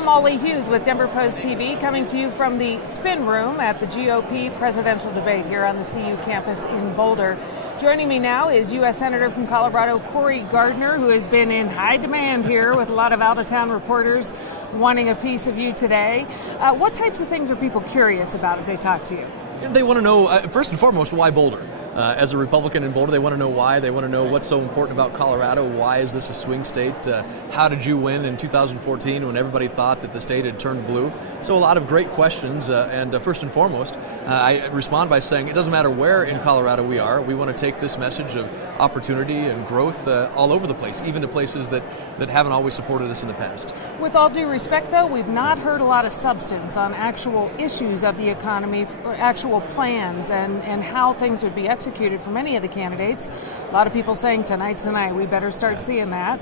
I'm Molly Hughes with Denver Post TV, coming to you from the spin room at the GOP presidential debate here on the CU campus in Boulder. Joining me now is U.S. Senator from Colorado, Cory Gardner, who has been in high demand here with a lot of out-of-town reporters wanting a piece of you today. What types of things are people curious about as they talk to you? They want to know, first and foremost, why Boulder? As a Republican in Boulder, they want to know why. They want to know what's so important about Colorado. Why is this a swing state? How did you win in 2014 when everybody thought that the state had turned blue? So a lot of great questions. And first and foremost, I respond by saying it doesn't matter where in Colorado we are. We want to take this message of opportunity and growth all over the place, even to places that haven't always supported us in the past. With all due respect, though, we've not heard a lot of substance on actual issues of the economy, actual plans, and how things would be executed for many of the candidates. A lot of people saying tonight's the night. We better start seeing that.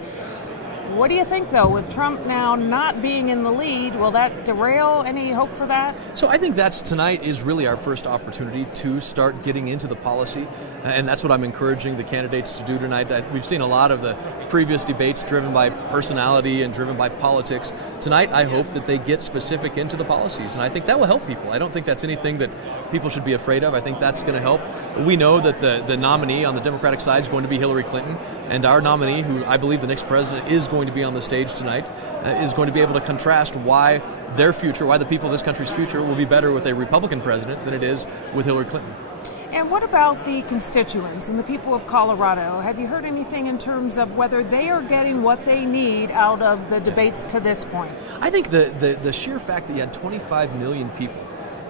What do you think, though, with Trump now not being in the lead? Will that derail any hope for that? So I think tonight is really our first opportunity to start getting into the policy, and that's what I'm encouraging the candidates to do tonight. We've seen a lot of the previous debates driven by personality and driven by politics. Tonight, I hope that they get specific into the policies, and I think that will help people. I don't think that's anything that people should be afraid of. I think that's going to help. We know that the nominee on the Democratic side is going to be Hillary Clinton, and our nominee, who I believe the next president is going to be on the stage tonight, is going to be able to contrast why their future, why the people of this country's future will be better with a Republican president than it is with Hillary Clinton. And what about the constituents and the people of Colorado? Have you heard anything in terms of whether they are getting what they need out of the debates to this point? I think the sheer fact that you had 25 million people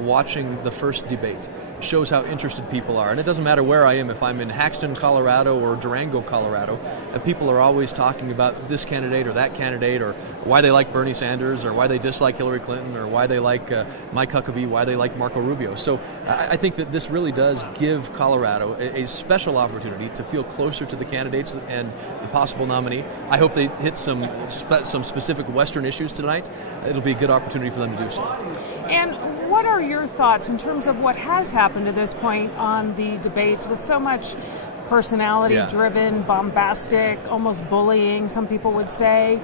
watching the first debate shows how interested people are. And it doesn't matter where I am, if I'm in Haxton, Colorado or Durango, Colorado, people are always talking about this candidate or that candidate, or why they like Bernie Sanders, or why they dislike Hillary Clinton, or why they like Mike Huckabee, why they like Marco Rubio. So I think that this really does give Colorado a special opportunity to feel closer to the candidates and the possible nominee. I hope they hit some specific Western issues tonight. It'll be a good opportunity for them to do so. And what are your thoughts in terms of what has happened to this point on the debates with so much personality-driven, bombastic, almost bullying, some people would say?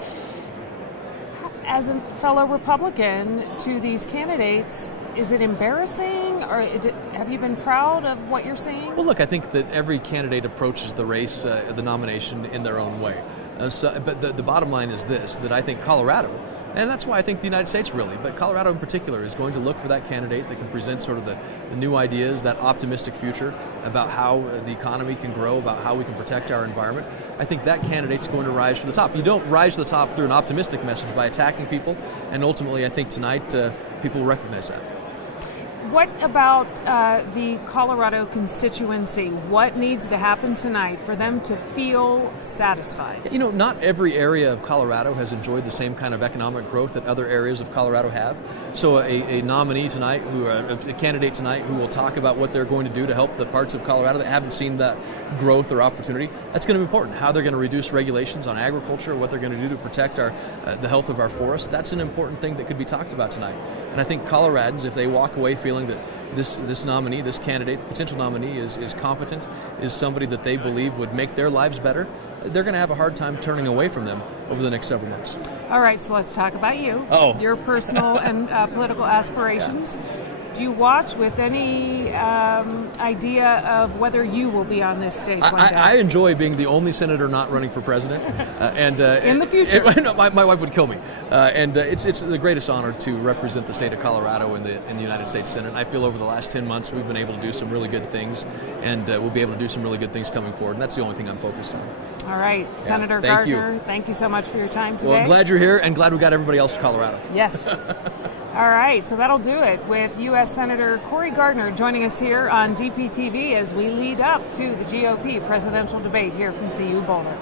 As a fellow Republican to these candidates, is it embarrassing, or have you been proud of what you're seeing? Well, look, I think that every candidate approaches the race, the nomination, in their own way. But the bottom line is this, that I think Colorado, and that's why I think the United States really, but Colorado in particular, is going to look for that candidate that can present sort of the new ideas, that optimistic future about how the economy can grow, about how we can protect our environment. I think that candidate's going to rise to the top. You don't rise to the top through an optimistic message by attacking people, and ultimately I think tonight people will recognize that. What about the Colorado constituency? What needs to happen tonight for them to feel satisfied? You know, not every area of Colorado has enjoyed the same kind of economic growth that other areas of Colorado have. So a nominee tonight, a candidate tonight who will talk about what they're going to do to help the parts of Colorado that haven't seen that growth or opportunity, that's going to be important. How they're going to reduce regulations on agriculture, what they're going to do to protect the health of our forests, that's an important thing that could be talked about tonight. And I think Coloradans, if they walk away feeling that this nominee, this candidate, the potential nominee is competent, is somebody that they believe would make their lives better, they're going to have a hard time turning away from them over the next several months. All right, so let's talk about you, your personal and political aspirations. Yeah. Do you watch with any idea of whether you will be on this stage one day? I enjoy being the only senator not running for president. In the future. My wife would kill me. It's the greatest honor to represent the state of Colorado in the United States Senate. I feel over the last 10 months we've been able to do some really good things, and we'll be able to do some really good things coming forward, and that's the only thing I'm focused on. All right, yeah, Senator Gardner, thank you so much for your time today. Well, I'm glad you're here, and glad we got everybody else to Colorado. Yes. All right, so that'll do it with U.S. Senator Cory Gardner joining us here on DPTV as we lead up to the GOP presidential debate here from CU Boulder.